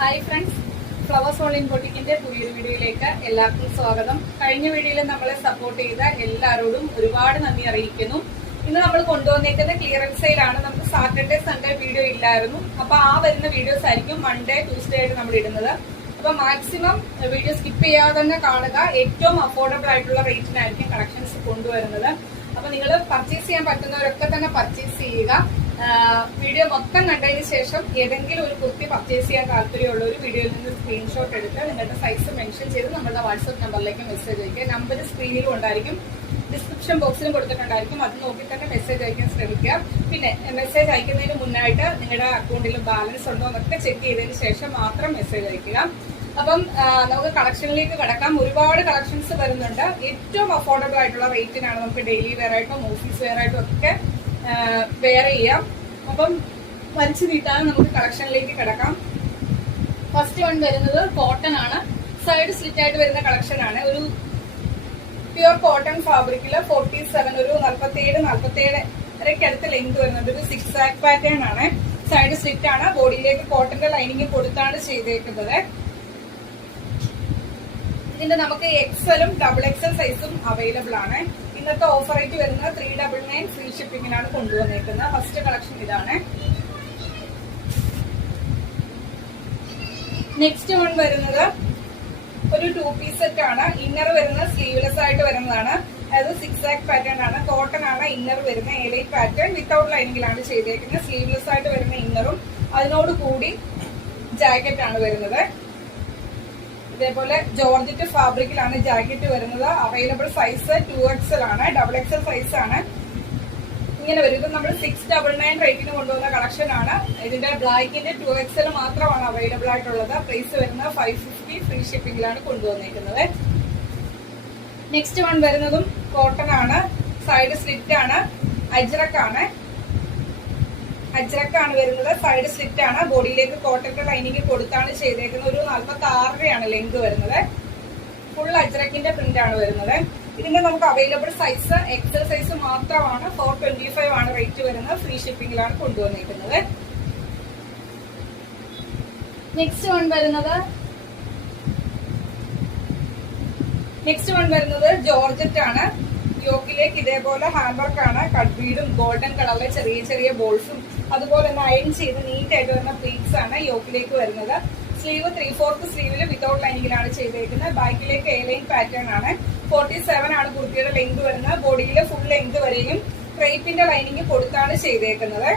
Hi friends, flowers online ബൊട്ടിക്കിന്റെ പുതിയൊരു വീഡിയോയിലേക്ക് എല്ലാവർക്കും സ്വാഗതം. കഴിഞ്ഞ വീഡിയോയിൽ നമ്മളെ സപ്പോർട്ട് ചെയ്ത എല്ലാവരോടും ഒരുപാട് നന്ദി അറിയിക്കുന്നു. ഇന്ന് നമ്മൾ കൊണ്ടുവന്നേക്കുന്ന ക്ലിയറൻസ് സെയിലാണ്. നമുക്ക് സാറ്റർഡേ സൺഡേ വീഡിയോ ഇല്ലായിരുന്നു. അപ്പൊ ആ വരുന്ന വീഡിയോസ് ആയിരിക്കും മൺഡേ ട്യൂസ്ഡേ ആയിട്ട് നമ്മൾ ഇടുന്നത്. അപ്പൊ മാക്സിമം വീഡിയോ സ്കിപ്പ് ചെയ്യാതെ തന്നെ കാണുക. ഏറ്റവും അഫോർഡബിൾ ആയിട്ടുള്ള റേറ്റിനായിരിക്കും കളക്ഷൻസ് കൊണ്ടുവരുന്നത്. അപ്പൊ നിങ്ങൾ പർച്ചേസ് ചെയ്യാൻ പറ്റുന്നവരൊക്കെ തന്നെ പർച്ചേസ് ചെയ്യുക. വീഡിയോ മൊത്തം കണ്ടതിന് ശേഷം ഏതെങ്കിലും ഒരു കുർത്തി പർച്ചേസ് ചെയ്യാൻ താല്പര്യമുള്ള ഒരു വീഡിയോയിൽ നിന്ന് സ്ക്രീൻഷോട്ട് എടുത്ത് നിങ്ങളുടെ സൈസ് മെൻഷൻ ചെയ്ത് നമ്മുടെ വാട്സ്ആപ്പ് നമ്പറിലേക്ക് മെസ്സേജ് അയക്കുക. നമ്പർ സ്ക്രീനിലും ഉണ്ടായിരിക്കും, ഡിസ്ക്രിപ്ഷൻ ബോക്സിലും കൊടുത്തിട്ടുണ്ടായിരിക്കും. അത് നോക്കി തന്നെ മെസ്സേജ് അയക്കാൻ ശ്രമിക്കുക. പിന്നെ മെസ്സേജ് അയക്കുന്നതിന് മുന്നായിട്ട് നിങ്ങളുടെ അക്കൗണ്ടിൽ ബാലൻസ് ഉണ്ടോ എന്നൊക്കെ ചെക്ക് ചെയ്തതിന് ശേഷം മാത്രം മെസ്സേജ് അയക്കുക. അപ്പം നമുക്ക് കളക്ഷനിലേക്ക് കടക്കാം. ഒരുപാട് കളക്ഷൻസ് വരുന്നുണ്ട്. ഏറ്റവും അഫോർഡബിൾ ആയിട്ടുള്ള റേറ്റിനാണ് നമുക്ക് ഡെയിലി വെയർ ആയിട്ടും ഓഫീസ് വെയർ ആയിട്ടും ഒക്കെ വെയർ ചെയ്യാം. അപ്പം വലിച്ചു നീട്ടാതെ നമുക്ക് കളക്ഷനിലേക്ക് കിടക്കാം. ഫസ്റ്റ് വൺ വരുന്നത് കോട്ടൺ ആണ്. സൈഡ് സ്ലിറ്റ് ആയിട്ട് വരുന്ന കളക്ഷൻ ആണ്. ഒരു പ്യുവർ കോട്ടൺ ഫാബ്രിക്കില് 47 ഒരു 47 വരെക്കടുത്ത് ലെങ്ത് വരുന്നത്. ഒരു 6 ആക്ക് പാറ്റേൺ ആണ്. സൈഡ് സ്ലിറ്റ് ആണ്. ബോഡിയിലേക്ക് കോട്ടന്റെ ലൈനിങ് കൊടുത്താണ് ചെയ്തേക്കുന്നത്. ഇതിന്റെ നമുക്ക് എക്സലും ഡബിൾ എക്സൽ സൈസും അവൈലബിൾ ആണ്. ഇന്നത്തെ ഓഫർ റേറ്റ് വരുന്നത് 399 ഫ്രീ ഷിപ്പിംഗിനാണ് കൊണ്ടുവന്നേക്കുന്നത്. ഫസ്റ്റ് കളക്ഷൻ ഇതാണ്. നെക്സ്റ്റ് വൺ വരുന്നത് ഒരു 2 പീസ് സെറ്റ് ആണ്. ഇന്നർ വരുന്നത് സ്ലീവ്ലെസ് ആയിട്ട് വരുന്നതാണ്. അതായത് 6 ആക്ക് പാറ്റേൺ ആണ്. കോട്ടൺ ആണ് ഇന്നർ വരുന്ന. എലൈറ്റ് പാറ്റേൺ വിത്തൗട്ട് ലൈനിങ്ങിലാണ് ചെയ്തേക്കുന്നത്. സ്ലീവ്ലെസ് ആയിട്ട് വരുന്ന ഇന്നറും അതിനോട് കൂടി ജാക്കറ്റ് ആണ് വരുന്നത്. ഇതേപോലെ ജോർജറ്റ് ഫാബ്രിക്കിലാണ് ജാക്കറ്റ് വരുന്നത്. അവൈലബിൾ സൈസ് 2XL ആണ്. ഡബിൾ എക്സൽ സൈസ് ആണ്. ഇങ്ങനെ വരും. ഇത് നമ്മൾ 699 റേറ്റിന് കൊണ്ടുവന്ന കളക്ഷൻ ആണ്. ഇതിന്റെ ബ്ലാക്കിന്റെ 2XL മാത്രമാണ് അവൈലബിൾ ആയിട്ടുള്ളത്. പ്രൈസ് വരുന്നത് 550 ഫ്രീ ഷിപ്പിംഗിലാണ് കൊണ്ടുവന്നിരിക്കുന്നത്. നെക്സ്റ്റ് വൺ വരുന്നതും കോട്ടൺ ആണ്. സൈഡ് സ്ലിറ്റ് ആണ്. അജ്രക്കാണ് വരുന്നത്. സൈഡ് സ്ലിറ്റ് ആണ്. ബോഡിയിലേക്ക് കോട്ടന്റെ ലൈനിങ് കൊടുത്താണ് ചെയ്തേക്കുന്നത്. ഒരു 46 ലെങ്ത് വരുന്നത്. ഫുൾ അജ്രക്കിന്റെ പ്രിന്റ് ആണ് വരുന്നത്. ഇതിന്റെ നമുക്ക് അവൈലബിൾ സൈസ് എക്സൽ സൈസ് മാത്രമാണ്. 425 ആണ് റേറ്റ് വരുന്നത്. ഫ്രീ ഷിപ്പിംഗിലാണ് കൊണ്ടുവന്നിരിക്കുന്നത്. നെക്സ്റ്റ് വൺ വരുന്നത് ജോർജറ്റ് ആണ്. യോക്കിലേക്ക് ഇതേപോലെ ഹാൻഡ് വർക്ക് ആണ്. കട്ട് ബീഡും ഗോൾഡൻ കളറിലെ ചെറിയ ചെറിയ ബോൾസും അതുപോലെ തന്നെ അയൺ ചെയ്ത് നീറ്റ് ആയിട്ട് വരുന്ന പ്ലീറ്റ്സ് ആണ് യോക്കിലേക്ക് വരുന്നത്. സ്ലീവ് 3/4 സ്ലീവില് വിത്തൗട്ട് ലൈനിങ്ങിലാണ് ചെയ്തേക്കുന്നത്. ബാക്കിലേക്ക് എ ലൈൻ പാറ്റേൺ ആണ്. 47 ആണ് കുർത്തിയുടെ ലെങ്ത് വരുന്നത്. ബോഡിയിലെ ഫുൾ ലെങ്ത് വരെയും ക്രേപ്പിന്റെ ലൈനിങ് കൊടുത്താണ് ചെയ്തേക്കുന്നത്.